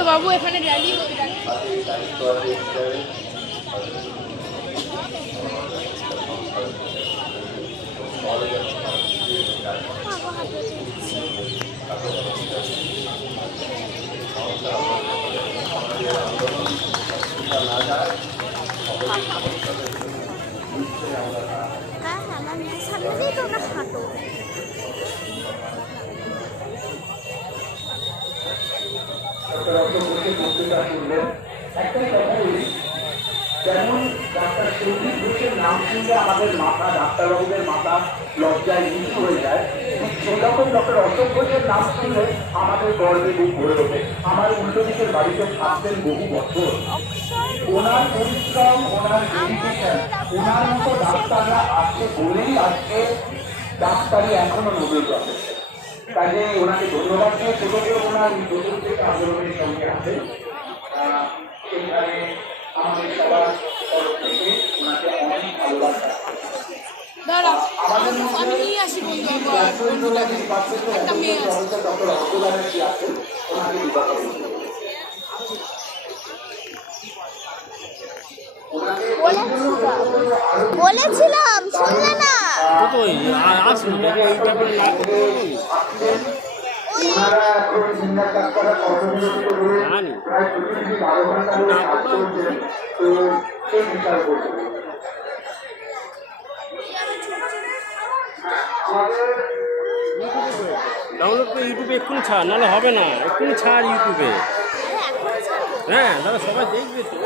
এসো বাবু, এখানে র্যালি হচ্ছে। হ্যাঁ হ্যাঁ, আমার সামনে দিয়ে তো ওরা হাঁটো। যেমন ডাক্তার সঞ্জীব ঘোষের নাম শুনলে আমাদের মাথা, ডাক্তারবাবুদের মাথা লজ্জায় নিচু হয়ে যায়, সেরকম ডক্টর অশোক ঘোষের নাম শুনলে আমাদের গর্বে বুক ভরে ওঠে। আমার উল্টো দিকের বাড়িতে থাকতেন বহু বছর। ওনার পরিশ্রম, ওনার ডেডিকেশন, ওনার মতো ডাক্তাররা আসছে বলেই আজকে ডাক্তারি এখনো নোবেল প্রফেশন। কাজে ওনাকে ধন্যবাদ দিয়ে ছোট করে ওনার প্রথম থেকে আন্দোলনের সঙ্গে আছে। এখানে আমাদের সবার তরফ থেকে ওনাকে অনেক ভালোবাসা। আমাদের মধ্যে একটা মেয়ে আছে, ডক্টর অর্ক ব্যানার্জি আছেন, ওনাকে বিবাহ করেছেন। বলেছিলাম, শুনলে না? ওনারা এখন সিনিয়র ডাক্তাররা কর্মবিরতি করে প্রায় প্রতিদিন 12 ঘন্টা করে কাজ করছেন। তো সেই বিচার করছেন ডাউনলোড করে ইউটিউবে এক্ষুনি ছাড়, নাহলে হবে না। এক্ষুনি ছাড় ইউটিউবে। হ্যাঁ দাদা, সবাই দেখবে তো।